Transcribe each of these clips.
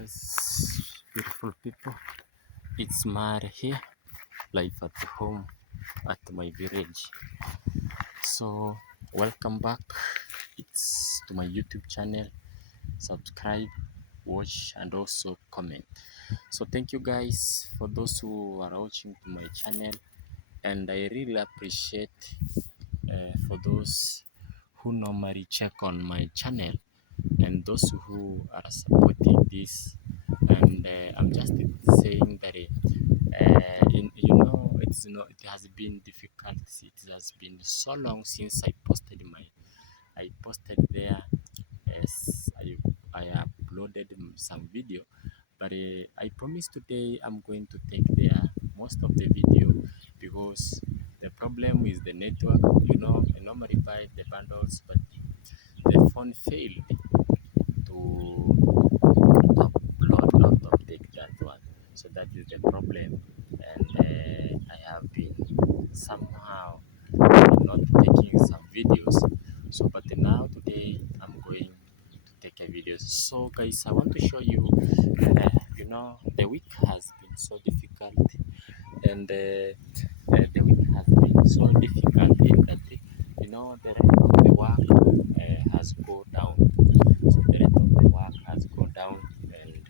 Yes, beautiful people. It's Mar here, live at home at my village. So, welcome back. It's to my YouTube channel. Subscribe, watch, and also comment. So, thank you guys for those who are watching to my channel, and I really appreciate for those who normally check on my channel and those who are supporting this. And I'm just saying that it has been difficult. It has been so long since I posted there. Yes, I uploaded some video, but I promise today I'm going to take there most of the video because the problem is the network. I normally buy the bundles, but the phone failed to upload or to update that one. So that is the problem, and I have been somehow not taking some videos. So, but now today I'm going to take a video. So, guys, I want to show you. The week has been so difficult, and the week has been so difficult in that the rate of the work has gone down. So the rate of the work has gone down, and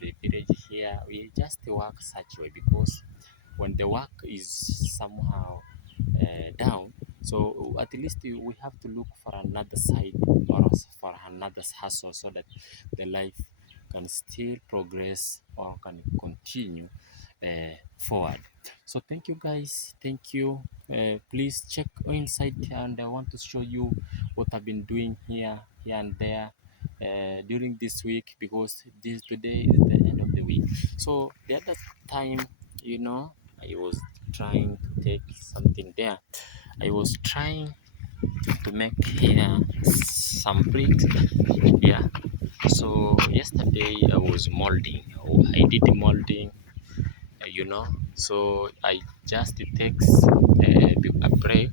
the village here we just work such way because when the work is somehow down, so at least we have to look for another side or for another hustle so that the life can still progress or can continue forward. So thank you guys, thank you. Please check inside, and I want to show you what I've been doing here and there during this week because this today is the end of the week. So the other time, I was trying to take something there. I was trying to make here some bricks. Yeah. So yesterday I was molding. I did molding, So I just takes a break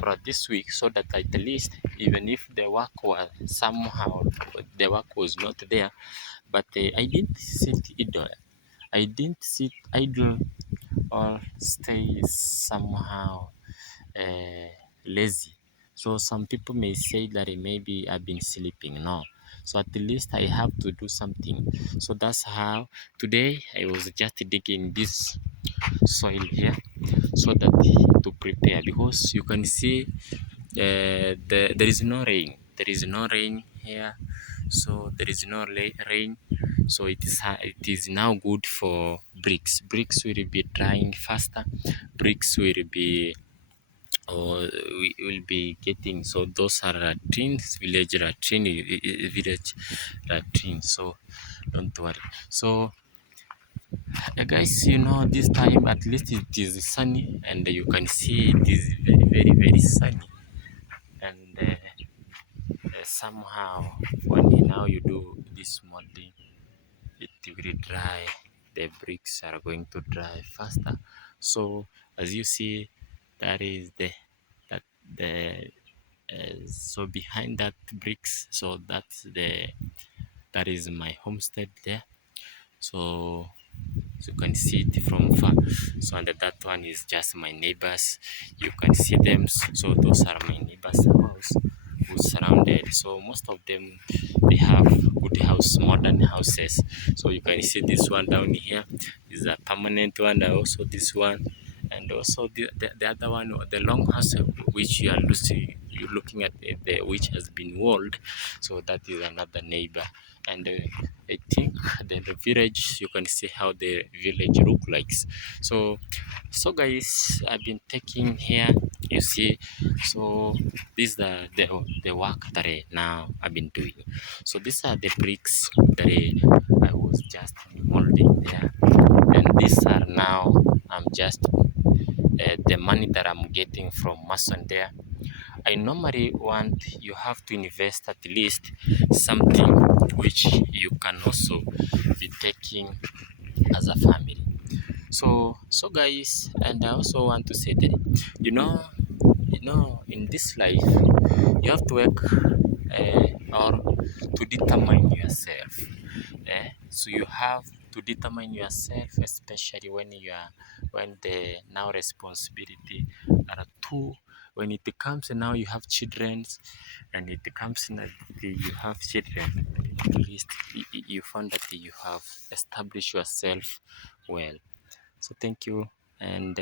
for this week so that at least even if the work was not there, but I didn't sit idle. I didn't sit idle or stay somehow lazy. So some people may say that maybe I've been sleeping. No. So at least I have to do something. So that's how today I was just digging this soil here so that to prepare because you can see there is no rain. There is no rain here. So there is no rain. So it is now good for bricks. Bricks will be drying faster. Bricks will be or we will be getting. So those are latrines, village latrines. So don't worry. So guys, this time at least it is sunny, and you can see it is very very very sunny, and somehow when now you do this modeling, it will dry. The bricks are going to dry faster. So as you see, that is the so behind that bricks, so that is my homestead there. So you can see it from far. So and that one is just my neighbors. You can see them. So those are my neighbors' house who surrounded. So most of them they have good house, modern houses. So you can see this one down here is a permanent one, and also this one, and also the other one, the long house which you're looking at which has been walled. So that is another neighbor, and I think the village, you can see how the village look like. So guys, I've been taking here, you see. So these are the work that now I've been doing. So these are the bricks that I was just molding there, and these are now I'm just the money that I'm getting from mason there. I normally want you have to invest at least something which you can also be taking as a family. So guys, and I also want to say that in this life you have to work or to determine yourself. So you have to determine yourself, especially when the now responsibility are two. When it comes now you have children, and it comes that you have children, at least you found that you have established yourself well. So thank you, and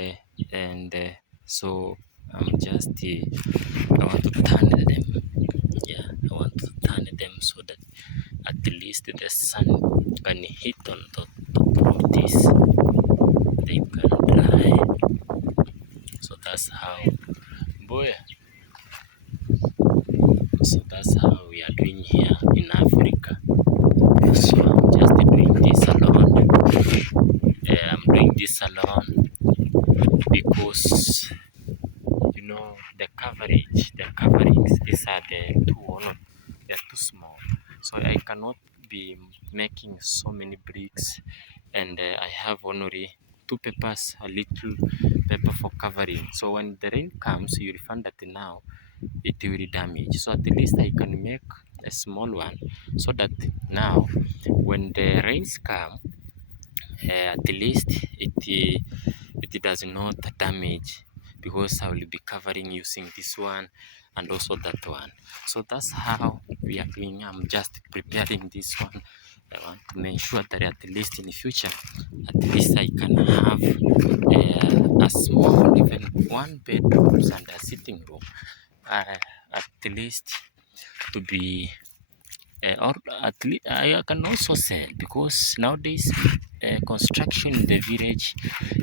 so I'm just I want to turn them. Yeah, I want to turn them so that at least the sun can hit on top of this. They can dry. So that's how, boy. So that's how we are doing here in Africa. So I'm just doing this alone. I'm doing this alone because the coverings. These are they're too small. So I cannot be making so many bricks, and I have only two papers, a little paper for covering. So when the rain comes, you'll find that now it will damage. So at least I can make a small one, so that now when the rains come, at least it does not damage, because I will be covering using this one and also that one. So that's how we are doing. I'm just preparing this one. I want to make sure that at least in the future, at least I can have a small, even one bedroom and a sitting room, at least to be or at least I can also sell, because nowadays construction in the village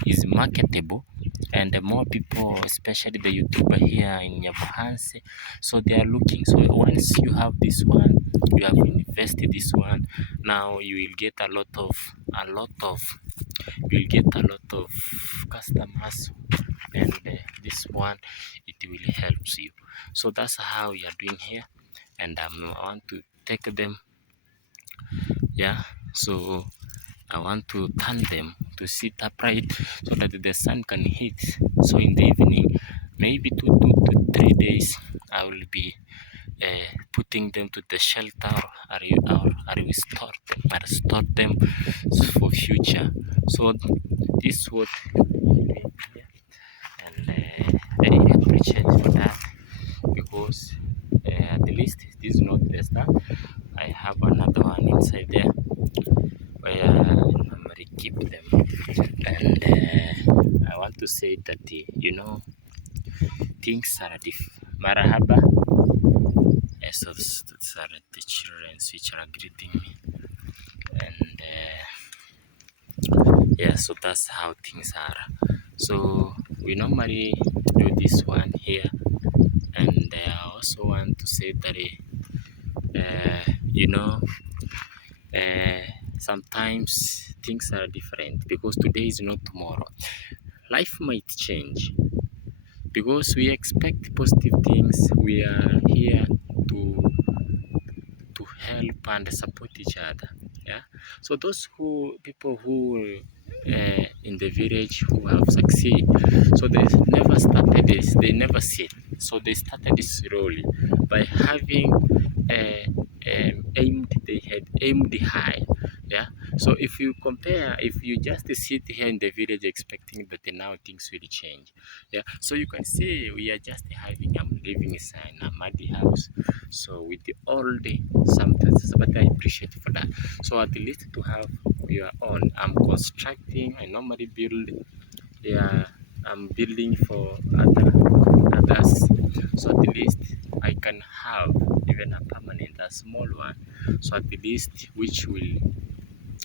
is marketable, and more people, especially the YouTuber here in Nyabuhanse, so they are looking. So once you have this one, you have invested this one, now you will get a lot of you will get a lot of customers, and this one, it will help you. So that's how we are doing here, and I want to take them. Yeah, so I want to turn them to sit upright so that the sun can hit. So in the evening, maybe 2 to 3 days, I will be putting them to the shelter, or I will store them for future. So this is what we're doing here, and I really appreciate for that, because at least this is not the start. I have another one inside there where I normally keep them, and I want to say that things are marahaba. So these are the children which are greeting me, and yeah, so that's how things are. So we normally do this one here, and I also want to say that you know sometimes things are different, because today is not tomorrow. Life might change, because we expect positive things. We are here to help and support each other. Yeah. So those people who in the village who have succeeded, so they never started this. They never sit. So they started slowly by having aimed. They had aimed high. Yeah. So if you compare, if you just sit here in the village expecting that now things will change, yeah. So you can see we are just having. I'm living inside a muddy house, so with all the sometimes, but I appreciate for that. So at least to have your own. I'm constructing. I normally build. Yeah, I'm building for others. So at least I can have even a permanent, a small one. So at least which will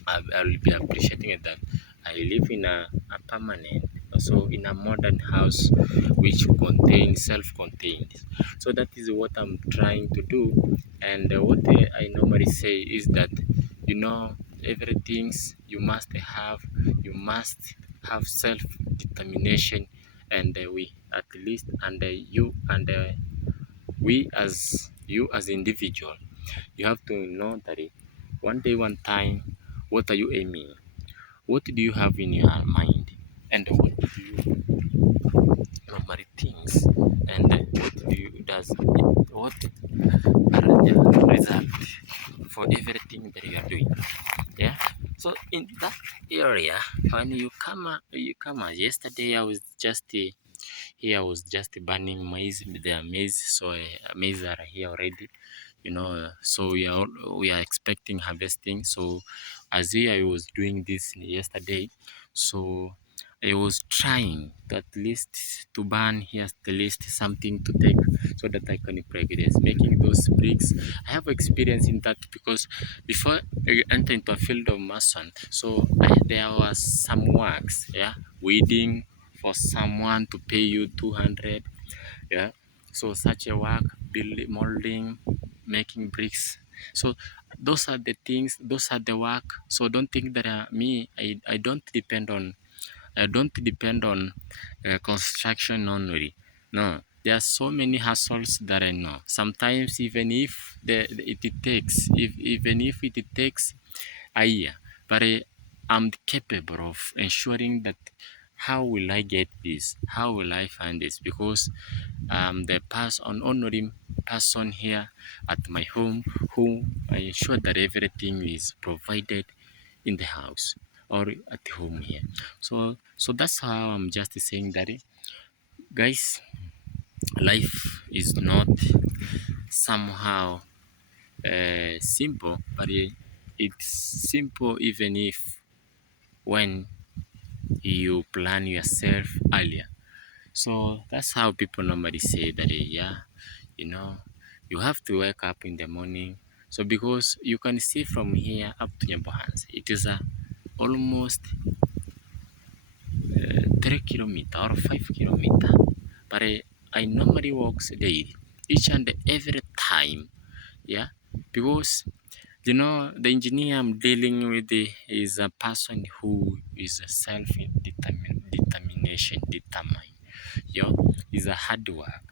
I will be appreciating that I live in a permanent, so in a modern house which contains self-contained. So that is what I'm trying to do, and what I normally say is that everything you must have self-determination, and we at least, and you and we as you as individual, you have to know that one day, one time, what are you aiming? What do you have in your mind? And what do you normally things? And what do you does? What are the result? that you are doing. Yeah. So in that area, when you come out. Yesterday I was just burning maize. The maize, so maize are here already. So we are expecting harvesting. So I was doing this yesterday, so I was trying to at least to burn here at least something to take so that I can progress making those bricks. I have experience in that because before I enter into a field of mason, so there was some works, yeah, waiting for someone to pay you 200, yeah. So such a work, building, molding, making bricks. So those are the things, those are the work. So don't think that I don't depend on construction only. No, there are so many hustles that I know. Sometimes even if even if it takes a year, but I'm capable of ensuring that how will I get this? How will I find this? Because the honoring person here at my home who I ensure that everything is provided in the house or at home here. So that's how I'm just saying that, guys, life is not somehow simple, but it's simple even if when you plan yourself earlier. So that's how people normally say that, yeah, you know, you have to wake up in the morning. So because you can see from here up to Nyambohans, it is almost 3 kilometer or 5 kilometer. But I normally walk daily, each and every time, yeah, because the engineer I'm dealing with is a person who is a determination, determined. Is a hard work.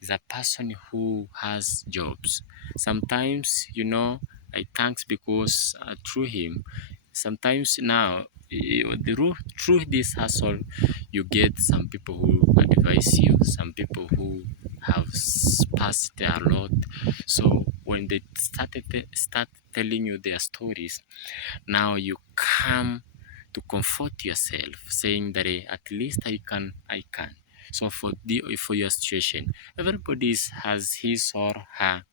Is a person who has jobs. Sometimes, I thanks because through him, sometimes now, through this hustle, you get some people who advise you, some people who have passed a lot. So when they start telling you their stories, now you come to comfort yourself, saying that at least I can. So for your situation, everybody has his or her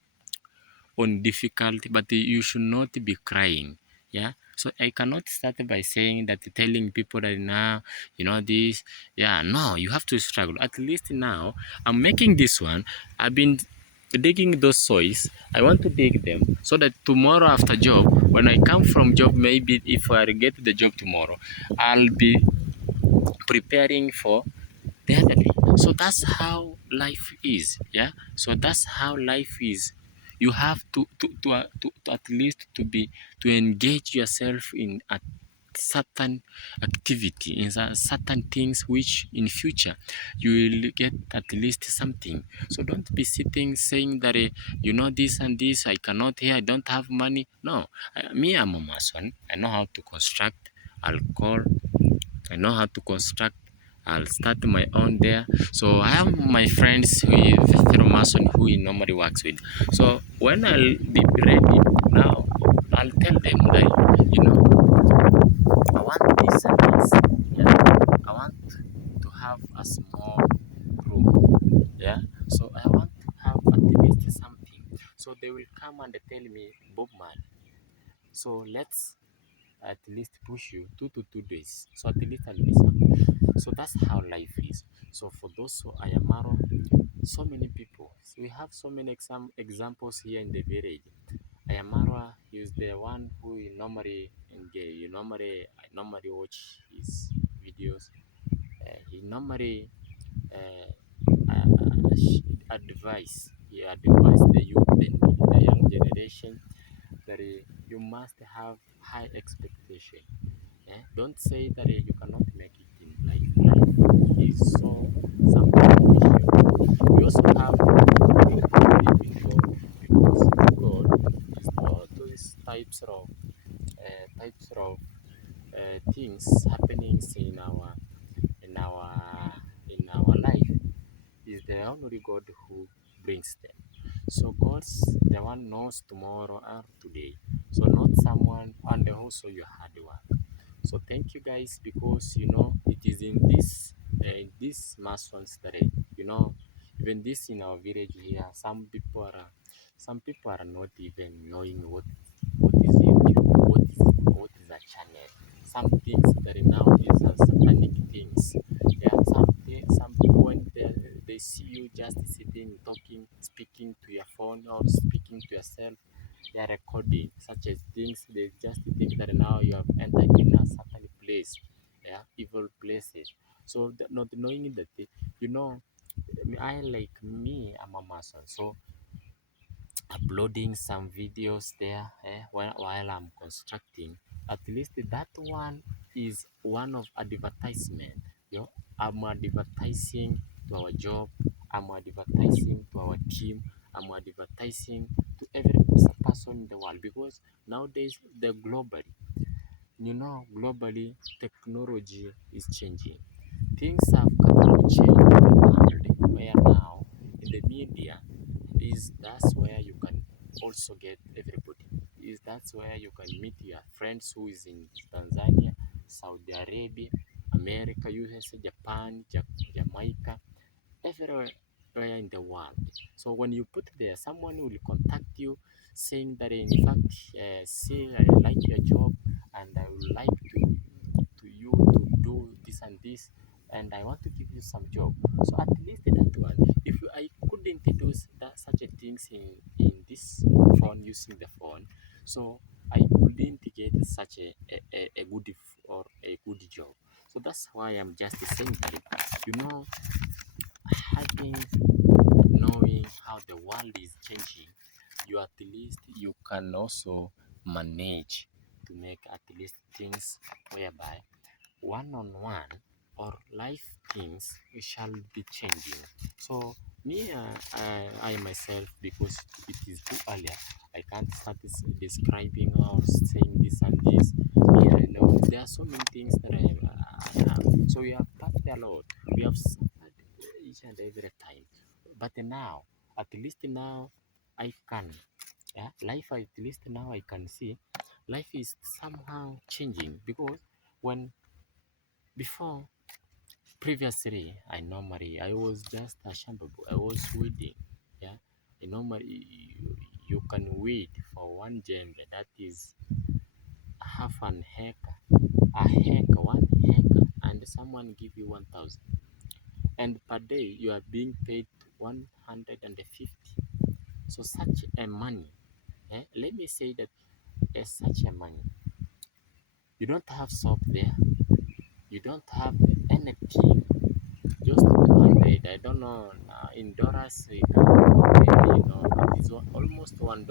own difficulty, but you should not be crying. Yeah. So I cannot start by saying that, telling people that now, this. Yeah, no, you have to struggle. At least now, I'm making this one. I've been digging those soils. I want to dig them so that tomorrow after job, when I come from job, maybe if I get the job tomorrow, I'll be preparing for the other day. So that's how life is. Yeah. So that's how life is. You have to at least to engage yourself in a certain activity, in certain things which in future you will get at least something. So don't be sitting saying that this and this I cannot here, I don't have money. No, I'm a mason. I know how to construct. I'll call. I know how to construct. I'll start my own there. So I have my friends who is fellow mason who he normally works with. So when I'll be ready now, I'll tell them that I want this and this. Yeah, I want to have a small room. Yeah, so I want to have at least something. So they will come and tell me, Bob man. So let's at least push you 2 to 2 days. So at least I'll be some. So that's how life is. So for those who Ayamaro, so many people. So we have so many examples here in the village. Ayamara is the one who you normally engage. I normally watch his videos. He normally uh, advise. He advised the young generation that you must have high expectation. Don't say that you cannot make it in life. Life is so something special. We also have to show because God is all those types of things happening in our in our life is the only God who brings them. So God's the one knows tomorrow or today. So not someone, and also your hard work. So thank you guys, because it is in these masons that even this in our village here, some people are not even knowing what is YouTube, what is a channel. Some things that now is a satanic things. Yeah, some people when they see you just sitting, talking, speaking to your phone or speaking to yourself, they are recording such as things. They just think that now you have entered in a certain place, yeah, evil places. So not knowing that you know I like me, I'm a mason, so uploading some videos there, while I'm constructing, at least that one is one of advertisement. I'm advertising to our job, I'm advertising to our team, I'm advertising to every person in the world, because nowadays globally technology is changing. Things have come to change in the world, where now in the media is that's where you can also get everybody. Is that's where you can meet your friends who is in Tanzania, Saudi Arabia, America, USA, Japan, Jamaica, everywhere in the world. So when you put there, someone will contact you saying that in fact, say I like your job and I would like to you to do this and this, and I want to give you some job. So at least that one, if I couldn't do such a things in this phone, using the phone, so I couldn't get such a good or a good job. So that's why I'm just saying that having knowing how the world is changing, you at least you can also manage to make at least things whereby one on one or life things shall be changing. So me, I myself, because it is too earlier, I can't start describing or saying this and this. Me, I know there are so many things that I have. So we have passed a lot. We have suffered each and every time. But now, at least now, I can. Yeah, life at least now I can see life is somehow changing, because when before, previously, I was just a shambabu. I was weeding. Yeah, normally you can weed for one gem that is half an hectare, a hectare, 1 acre, and someone give you 1,000, and per day you are being paid 150. So such a money. Let me say that such a money. You don't have soap there. You don't have anything. Just 200. I don't know. In dollars, we can compare, it is almost $1,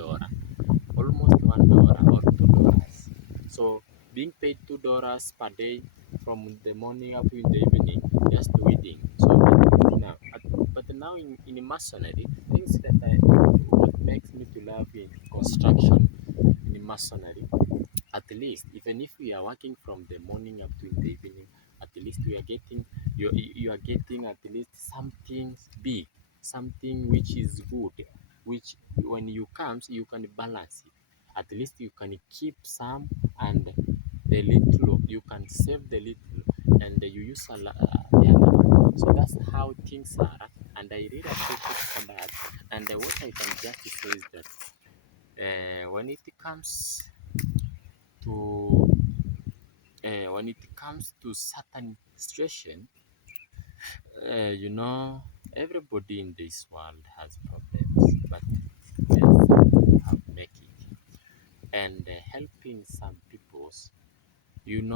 almost $1 or $2. So being paid $2 per day from the morning up to the evening, just waiting. So but now in masonry, things that what makes me to love in construction, in masonry, at least even if we are working from the morning up to the evening, at least we are getting you are getting at least something big, something which is good, which when you comes you can balance it. At least you can keep some, and the little you can save the little, and you use the other one. So that's how things are, and I really appreciate for that. And what I can just say is that when it comes to certain situation, everybody in this world has problems, but there's some have make it, and helping some peoples. In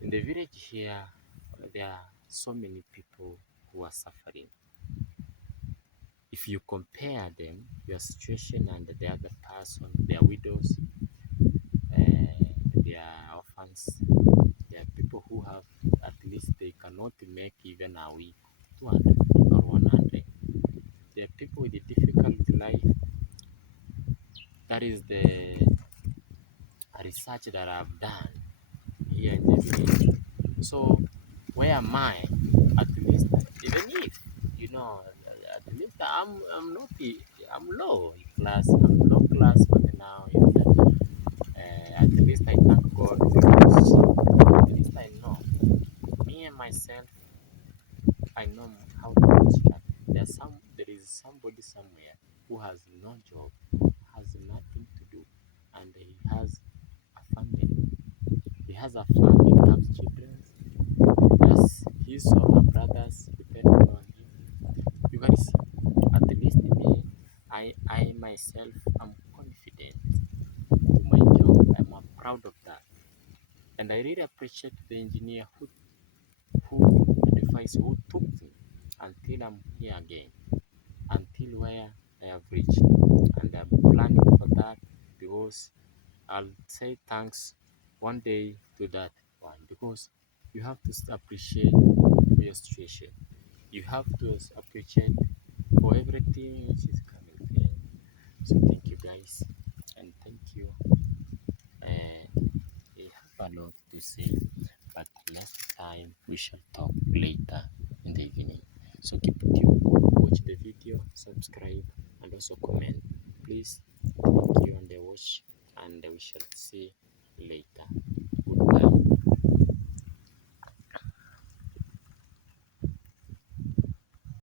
the village here, there are so many people who are suffering. If you compare them, your situation and the other person, they are widows, they are orphans. There are people who have at least they cannot make even a week, 200 or 100. There are people with a difficult life. That is the research that I've done here in the village. So where am I? At least, even if at least I'm not I'm low class, I'm low class, but now is that at least I thank God because at least I know me and myself. I know how to construct. There is somebody somewhere who has no job, has nothing to do, and he has a family. He has a family, has children, has his or her brothers depending on him. You guys, at least me, I myself am confident to my job. I'm proud of that. And I really appreciate the engineer who advised, who took me until I'm here again, until where I have reached. And I'm planning for that because I'll say thanks one day to that one because you have to appreciate for your situation. You have to appreciate for everything which is coming there. So thank you guys and thank you. We have a lot to say, but next time we shall talk later in the evening. So keep tuned, watch the video, subscribe, and also comment. Please, thank you and watch, and we shall see later. Goodbye.